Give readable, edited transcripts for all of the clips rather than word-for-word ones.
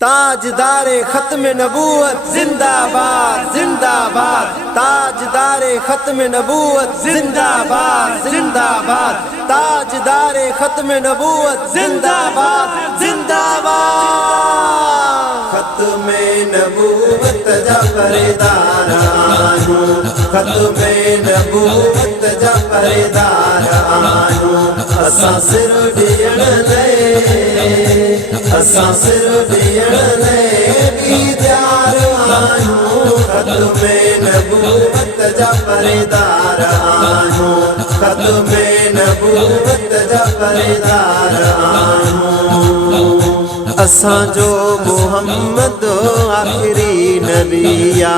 ताजदारे खत्म नबूवत जिंदाबाद जिंदाबाद। ताजदारे खत्म नबूवत जिंदाबाद जिंदाबाद। ताजदारे खत्म नबूवत जिंदाबाद जिंदाबाद। खत्म नबूवत जा परेदार आयो, खत्म नबूवत जा परेदार आयो। असां सिर ॾियण असां सिर ॾियण बि तयार आहियूं। खत्म नबूवत जा परेदार आहियूं, खत्म नबूवत जा परेदार आहियूं। असांजो मोहम्मद आखिरी नबिया,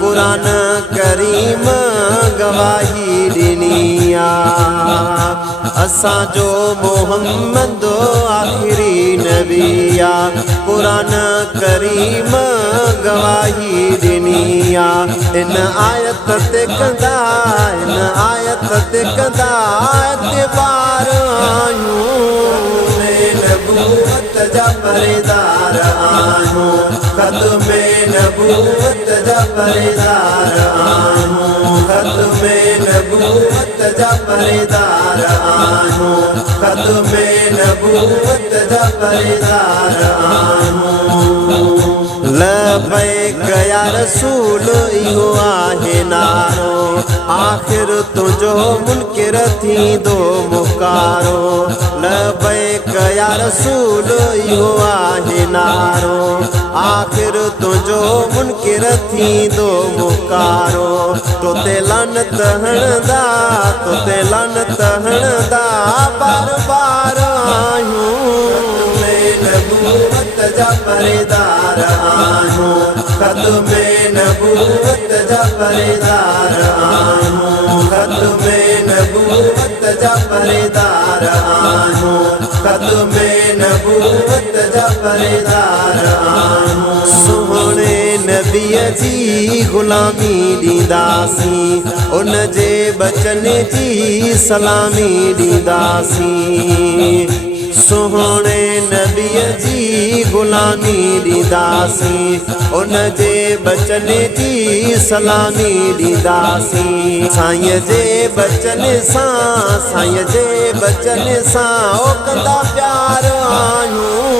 कुरान करीम गवाही ॾिनी आ। असांजो मोहम्मद आखिरी नबिया, कुरान करीम गवाही ॾिनी आ। इन आयत ते कंदा इन आयत ते कंदा एतबार आहियूं। नबूवत जा परेदार आहियूं, खत्म नबूवत जा परेदार आहियूं। खत्म नबूवत जा परेदार आहियूं, खत्म नबूवत जा परेदार आहियूं। लबैक या रसूल इहो आहे नारो, आखिर तुंहिंजो मुनकिर थींदो मुकारो। लबैक या रसूल इहो आहे नारो, आखिर तुंहिंजो मुनकिर थींदो मुकारो। तोते लानत हणंदा तोते लानत हणंदा बार बार आहियूं। नबूवत जा परेदार आहियूं, खत्म नबूवत जा परेदार आहियूं। खत्म नबूवत जा परेदार आहियूं, खत्म नबूवत जा परेदार आहियूं। सोहणे नबीअ जी ग़ुलामी ॾींदासीं, उन जे बचन जी सलामी ॾींदासीं। सोहणे नबीअ जी ग़ुलामी ॾींदासीं, उन जे बचन जी सलामी ॾींदासीं। साईं जे बचन सां साईं जे बचन सां ओ कंदा प्यार आहियूं।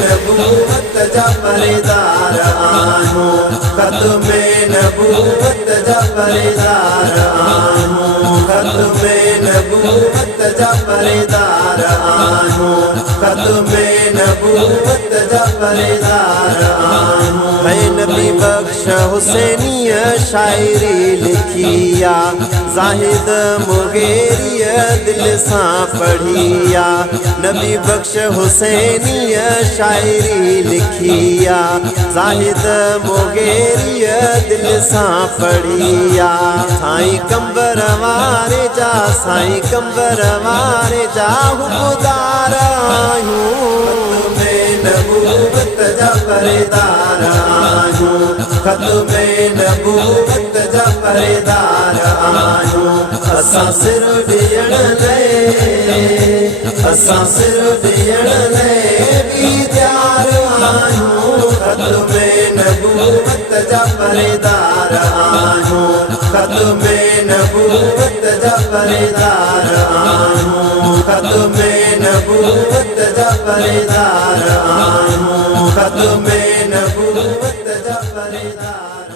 नबूवत जा परेदार आहियूं, खत्म नबूवत जा परेदार आहियूं। खत्म नबूवत जा परेदार आहियूं, खत्म नबूवत जा परेदार आहियूं। है नबी बख्श हुसैनीअ शाइरी लिखी आ, ज़ाहिद मुगेरीअ दिल सां पढ़ी आ। नबी बख्श हुसैनीअ शाइरी लिखी आ, ज़ाहिद मुगेरीअ दिल सां पढ़ी आ। साईं कंबर वारे जा साईं कंबर वारे जा हुबदार आहियूं। नबूवत जा परेदार आहियूं, खत्म नबूवत जा परेदार आहियूं। असां सिर ॾियण असां सिर ॾियण बि तयार आहियूं। खत्म नबूवत जा परेदार आहियूं, खत्म नबूवत जा परेदार आहियूं। खत्म नबूवत जा परेदार आहियूं, खत्म नबूवत जा परेदार।